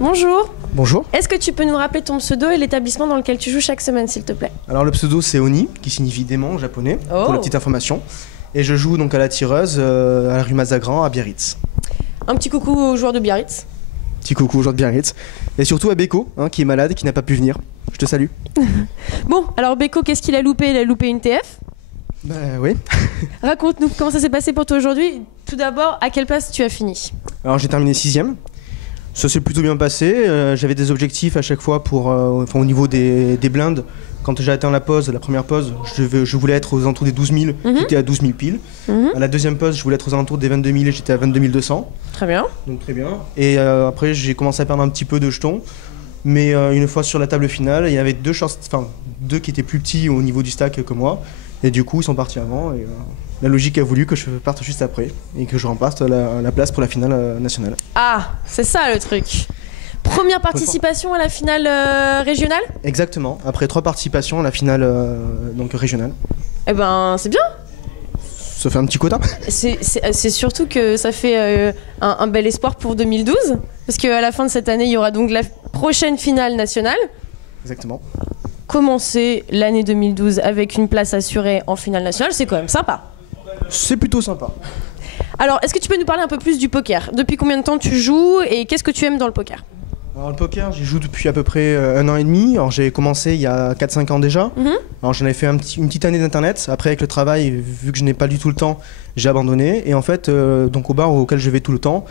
Bonjour. Bonjour. Est-ce que tu peux nous rappeler ton pseudo et l'établissement dans lequel tu joues chaque semaine, s'il te plaît? Alors le pseudo c'est Oni, qui signifie démon en japonais, pour la petite information. Et je joue donc à la tireuse, à la rue Mazagran, à Biarritz. Un petit coucou aux joueurs de Biarritz. Petit coucou aux joueurs de Biarritz. Et surtout à Beko, qui est malade, qui n'a pas pu venir. Je te salue. Bon, alors Beko, qu'est-ce qu'il a loupé? Il a loupé une TF? Bah oui. Raconte-nous comment ça s'est passé pour toi aujourd'hui. Tout d'abord, à quelle place tu as fini? Alors j'ai terminé 6ème. Ça s'est plutôt bien passé. J'avais des objectifs à chaque fois pour, au niveau des blindes. Quand j'ai atteint la première pause, je voulais être aux alentours des 12 000. J'étais à 12 000 piles. À la deuxième pause, je voulais être aux alentours des 22 000 et j'étais à 22 200. Très bien. Donc très bien. Et après, j'ai commencé à perdre un petit peu de jetons. Mais une fois sur la table finale, il y avait deux qui étaient plus petits au niveau du stack que moi. Et du coup, ils sont partis avant. Et la logique a voulu que je parte juste après et que je remporte la place pour la finale nationale. Ah, c'est ça le truc. Première participation à la finale régionale? Exactement. Après 3 participations à la finale donc régionale. Eh ben, c'est bien. Ça fait un petit quota. C'est surtout que ça fait un bel espoir pour 2012. Parce qu'à la fin de cette année, il y aura donc la prochaine finale nationale. Exactement. Commencer l'année 2012 avec une place assurée en finale nationale, c'est quand même sympa. C'est plutôt sympa. Alors, est-ce que tu peux nous parler un peu plus du poker? Depuis combien de temps tu joues et qu'est-ce que tu aimes dans le poker? Alors le poker, j'y joue depuis à peu près 1 an et demi. Alors j'ai commencé il y a 4-5 ans déjà. Alors j'en ai fait une petite année d'internet. Après avec le travail, vu que je n'ai pas du tout le temps, j'ai abandonné. Et en fait, donc au bar auquel je vais tout le temps,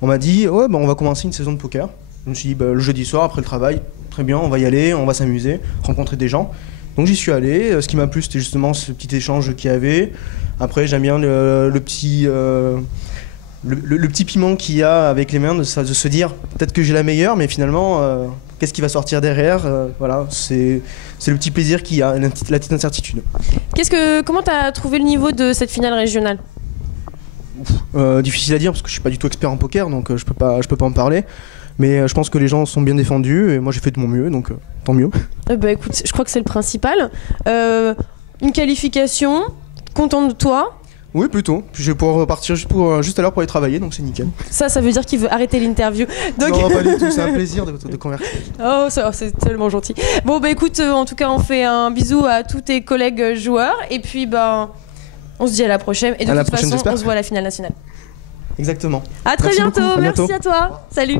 on m'a dit ouais, on va commencer une saison de poker. Je me suis dit le jeudi soir après le travail, très bien, on va y aller, on va s'amuser, rencontrer des gens. Donc j'y suis allé. Ce qui m'a plu, c'était justement ce petit échange qu'il y avait. Après j'aime bien le petit piment qu'il y a avec les mains, de se dire peut-être que j'ai la meilleure, mais finalement, qu'est-ce qui va sortir derrière? Voilà, c'est le petit plaisir qu'il y a, la petite incertitude. Comment tu as trouvé le niveau de cette finale régionale? Difficile à dire parce que je suis pas du tout expert en poker, donc je peux pas en parler. Mais je pense que les gens sont bien défendus et moi j'ai fait de mon mieux, donc tant mieux. Bah écoute, je crois que c'est le principal. Une qualification, content de toi? Oui, plutôt. Puis je vais pouvoir repartir juste à l'heure pour aller travailler, donc c'est nickel. Ça veut dire qu'il veut arrêter l'interview. Donc... Non, pas du tout, c'est un plaisir de converser. Oh, c'est tellement gentil. Bon, bah écoute, en tout cas, on fait un bisou à tous tes collègues joueurs. Et puis, on se dit à la prochaine. Et de toute façon, on se voit à la finale nationale. Exactement. À très bientôt. Beaucoup. À bientôt. Merci à toi. Salut.